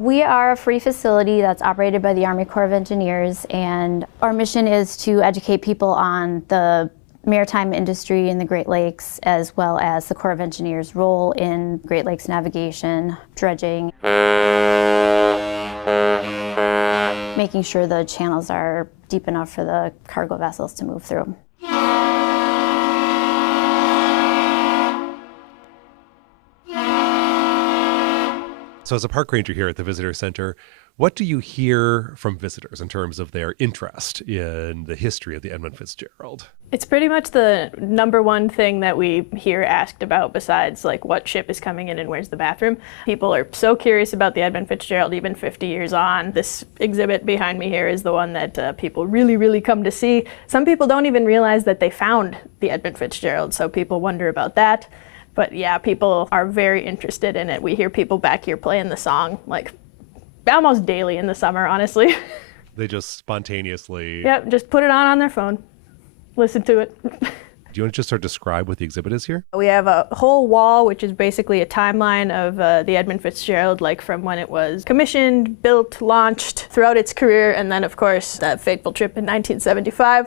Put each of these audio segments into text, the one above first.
We are a free facility that's operated by the Army Corps of Engineers, and our mission is to educate people on the maritime industry in the Great Lakes, as well as the Corps of Engineers' role in Great Lakes navigation, dredging, making sure the channels are deep enough for the cargo vessels to move through. So as a park ranger here at the Visitor Center, what do you hear from visitors in terms of their interest in the history of the Edmund Fitzgerald? It's pretty much the number one thing that we hear asked about, besides like what ship is coming in and where's the bathroom. People are so curious about the Edmund Fitzgerald even 50 years on. This exhibit behind me here is the one that people really come to see. Some people don't even realize that they found the Edmund Fitzgerald, so people wonder about that. But yeah, people are very interested in it. We hear people back here playing the song like almost daily in the summer, honestly. They just spontaneously... Yep, just put it on their phone. Listen to it. Do you want to just sort of describe what the exhibit is here? We have a whole wall, which is basically a timeline of the Edmund Fitzgerald, like from when it was commissioned, built, launched, throughout its career, and then of course that fateful trip in 1975.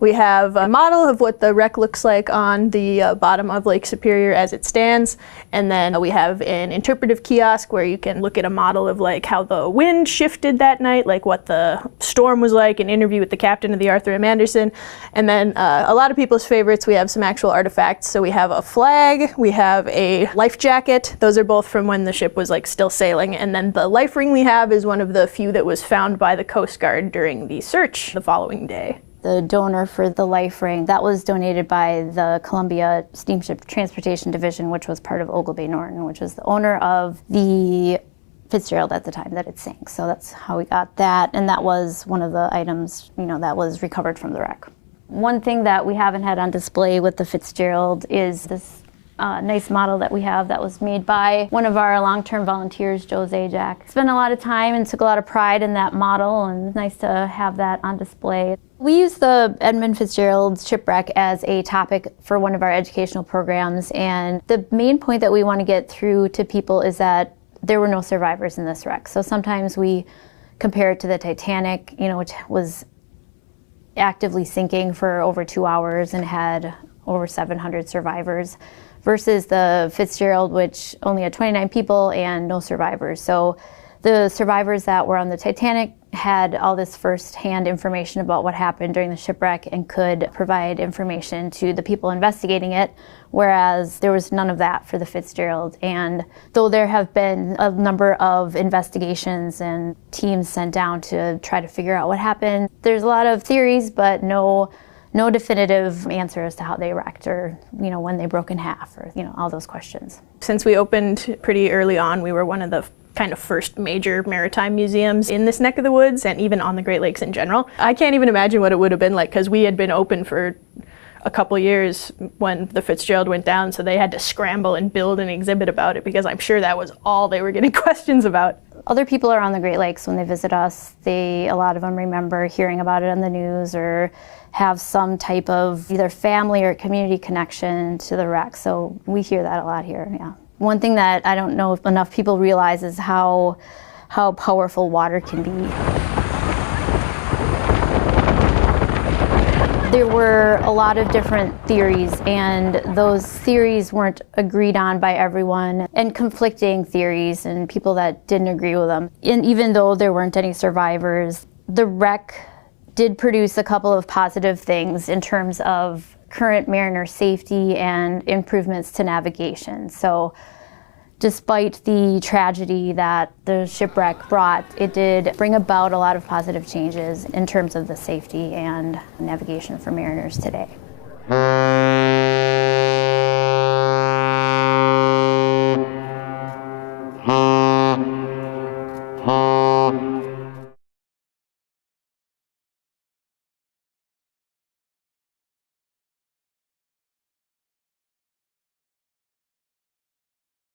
We have a model of what the wreck looks like on the bottom of Lake Superior as it stands, and then we have an interpretive kiosk where you can look at a model of like how the wind shifted that night, like what the storm was like, an interview with the captain of the Arthur M. Anderson, and then a lot of people's favorites, we have some actual artifacts. So we have a flag, we have a life jacket. Those are both from when the ship was like still sailing, and then the life ring we have is one of the few that was found by the Coast Guard during the search the following day. The donor for the life ring, that was donated by the Columbia Steamship Transportation Division, which was part of Ogilvy Norton, which was the owner of the Fitzgerald at the time that it sank. So that's how we got that, and that was one of the items, that was recovered from the wreck. One thing that we haven't had on display with the Fitzgerald is this nice model that we have that was made by one of our long-term volunteers, Joe Zajac. Spent a lot of time and took a lot of pride in that model, and it's nice to have that on display. We use the Edmund Fitzgerald shipwreck as a topic for one of our educational programs, and the main point that we want to get through to people is that there were no survivors in this wreck. So sometimes we compare it to the Titanic, which was actively sinking for over 2 hours and had over 700 survivors, versus the Fitzgerald, which only had 29 people and no survivors. So the survivors that were on the Titanic had all this first-hand information about what happened during the shipwreck and could provide information to the people investigating it, whereas there was none of that for the Fitzgerald. And though there have been a number of investigations and teams sent down to try to figure out what happened, there's a lot of theories, but no definitive answer as to how they wrecked, or when they broke in half, or all those questions. Since we opened pretty early on, we were one of the kind of first major maritime museums in this neck of the woods, and even on the Great Lakes in general. I can't even imagine what it would have been like, because we had been open for a couple years when the Fitzgerald went down, so they had to scramble and build an exhibit about it, because I'm sure that was all they were getting questions about. Other people are on the Great Lakes when they visit us. A lot of them remember hearing about it on the news, or have some type of either family or community connection to the wreck. So we hear that a lot here, yeah. One thing that I don't know if enough people realize is how powerful water can be. There were a lot of different theories, and those theories weren't agreed on by everyone, and conflicting theories and people that didn't agree with them. And even though there weren't any survivors, the wreck did produce a couple of positive things in terms of current mariner safety and improvements to navigation. So despite the tragedy that the shipwreck brought, it did bring about a lot of positive changes in terms of the safety and navigation for mariners today.